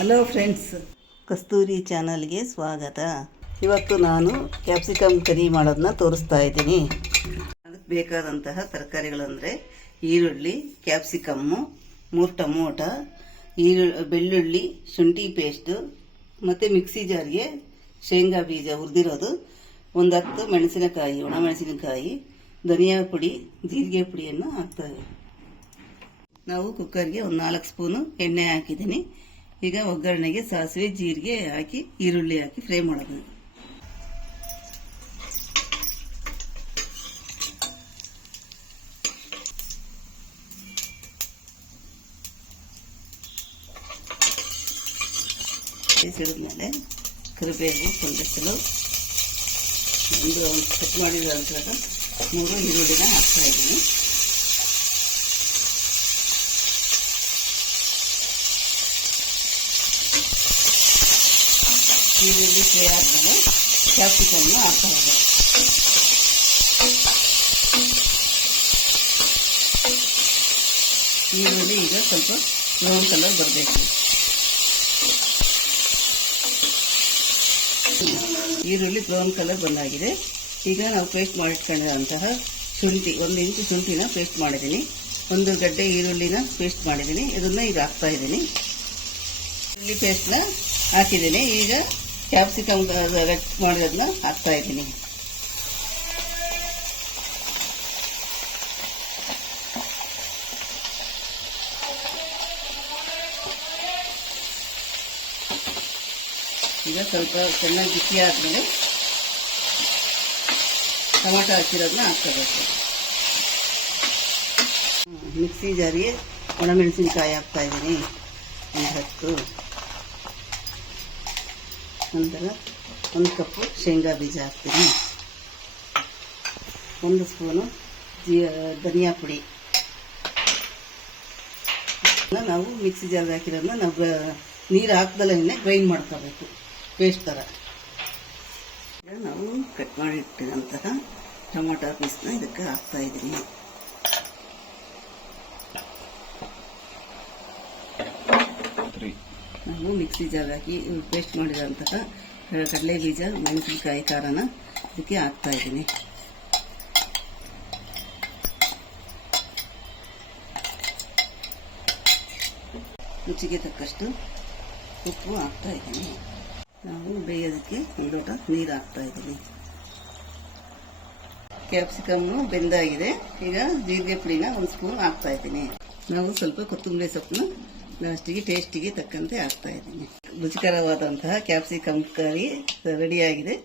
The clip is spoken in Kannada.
ಹಲೋ ಫ್ರೆಂಡ್ಸ್, ಕಸ್ತೂರಿ ಚಾನಲ್ಗೆ ಸ್ವಾಗತ. ಇವತ್ತು ನಾನು ಕ್ಯಾಪ್ಸಿಕಮ್ ಕರಿ ಮಾಡೋದನ್ನ ತೋರಿಸ್ತಾ ಇದ್ದೀನಿ. ಅದಕ್ಕೆ ಬೇಕಾದಂತಹ ತರಕಾರಿಗಳಂದರೆ ಈರುಳ್ಳಿ, ಕ್ಯಾಪ್ಸಿಕಮ್ಮು, 3 ಟೊಮೊಟೊ, ಬೆಳ್ಳುಳ್ಳಿ, ಶುಂಠಿ ಪೇಸ್ಟು, ಮತ್ತು ಮಿಕ್ಸಿ ಜಾರ್ಗೆ ಶೇಂಗಾ ಬೀಜ ಹುರಿದಿರೋದು, 10 ಮೆಣಸಿನಕಾಯಿ, ಒಣ ಮೆಣಸಿನಕಾಯಿ, ಧನಿಯಾ ಪುಡಿ, ಜೀರಿಗೆ ಪುಡಿಯನ್ನು ಹಾಕ್ತೇವೆ. ನಾವು ಕುಕ್ಕರ್ಗೆ 4 ಸ್ಪೂನು ಎಣ್ಣೆ ಹಾಕಿದ್ದೀನಿ. ಈಗ ಒಗ್ಗರಣೆಗೆ ಸಾಸಿವೆ, ಜೀರಿಗೆ ಹಾಕಿ ಈರುಳ್ಳಿ ಹಾಕಿ ಫ್ರೈ ಮಾಡೋದು. ಸಿಡಿದ್ಮೇಲೆ ಕರಿಬೇವು ಒಂದಷ್ಟು ಕಟ್ ಮಾಡಿದ ನಂತರ 3 ಈರುಳ್ಳಿನ ಹಾಕ್ತಾ ಇದ್ದೀನಿ. ಈರುಳ್ಳಿ ಫ್ರೈ ಆದಮೇಲೆ ಕ್ಯಾಪ್ಸಿಕಮ್ನ ಹಾಕ್ತಾ ಹೋಗೋದು. ಈರುಳ್ಳಿ ಈಗ ಸ್ವಲ್ಪ ಬ್ರೌನ್ ಕಲರ್ ಬರಬೇಕು. ಈರುಳ್ಳಿ ಬ್ರೌನ್ ಕಲರ್ ಬಂದಾಗಿದೆ. ಈಗ ನಾವು ಪೇಸ್ಟ್ ಮಾಡಿಟ್ಕೊಂಡಿರುವಂತಹ ಶುಂಠಿ, 1 ಇಂಚು ಶುಂಠಿನ ಪೇಸ್ಟ್ ಮಾಡಿದ್ದೀನಿ. 1 ಗಡ್ಡೆ ಈರುಳ್ಳಿನ ಪೇಸ್ಟ್ ಮಾಡಿದ್ದೀನಿ. ಇದನ್ನು ಈಗ ಹಾಕ್ತಾ ಇದ್ದೀನಿ. ಈರುಳ್ಳಿ ಪೇಸ್ಟ್ನ ಹಾಕಿದ್ದೀನಿ. ಈಗ ಕ್ಯಾಪ್ಸಿಕಮ್ ಕಟ್ ಮಾಡಿರೋದನ್ನ ಹಾಕ್ತಾ ಇದ್ದೀನಿ. ಈಗ ಸ್ವಲ್ಪ ಚೆನ್ನಾಗಿ ಬಿಸಿ ಆದಮೇಲೆ ಟೊಮೆಟೊ ಹಾಕಿರೋದನ್ನ ಹಾಕ್ಕೋಬೇಕು. ಮಿಕ್ಸಿ ಜಾರಿಗೆ ಒಣಮೆಣಸಿನ್ಕಾಯಿ ಹಾಕ್ತಾ ಇದ್ದೀನಿ, 10. ನಂತರ 1 ಕಪ್ಪು ಶೇಂಗಾ ಬೀಜ ಹಾಕ್ತೀನಿ. 1 ಸ್ಪೂನು ಧನಿಯಾ ಪುಡಿ. ನಾವು ಮಿಕ್ಸಿ ಜಾರ್ಗೆ ಹಾಕಿರೋದನ್ನ ನಾವು ನೀರು ಹಾಕ್ದಲ್ಲೇ ಗ್ರೈಂಡ್ ಮಾಡ್ಕೋಬೇಕು, ಪೇಸ್ಟ್ ಥರ. ಈಗ ನಾವು ಕಟ್ ಮಾಡಿಟ್ಟಿರೋಂತಹ ಟೊಮೊಟೊ ಪೀಸ್ನ ಇದಕ್ಕೆ ಹಾಕ್ತಾ ಇದ್ದೀನಿ. ನಾವು ಮಿಕ್ಸಿ ಜಾರ್ ಹಾಕಿ ಪೇಸ್ಟ್ ಮಾಡಿರೋಂತಹ ಕಡಲೆ ಬೀಜ, ಮೆಣಸಿನಕಾಯಿ ಖಾರನ ಇದಕ್ಕೆ ಹಾಕ್ತಾ ಇದ್ದೀನಿ. ರುಚಿಗೆ ತಕ್ಕಷ್ಟು ಉಪ್ಪು ಹಾಕ್ತಾ ಇದ್ದೀನಿ. ನಾವು ಬೇಯೋದಕ್ಕೆ 1 ಲೋಟ ನೀರು ಹಾಕ್ತಾ ಇದ್ದೀನಿ. ಕ್ಯಾಪ್ಸಿಕಮ್ಮು ಬೆಂದಾಗಿದೆ. ಈಗ ಜೀರಿಗೆ ಪುಡಿನ 1 ಸ್ಪೂನ್ ಹಾಕ್ತಾ ಇದ್ದೀನಿ. ನಾವು ಸ್ವಲ್ಪ ಕೊತ್ತಂಬರಿ ಸೊಪ್ಪನ್ನ ಲಾಸ್ಟಿಗೆ ಟೇಸ್ಟಿಗೆ ತಕ್ಕಂತೆ ಹಾಕ್ತಾ ಇದ್ದೀನಿ. ರುಚಿಕರವಾದಂತಹ ಕ್ಯಾಪ್ಸಿಕಮ್ ಕರಿ ರೆಡಿಯಾಗಿದೆ.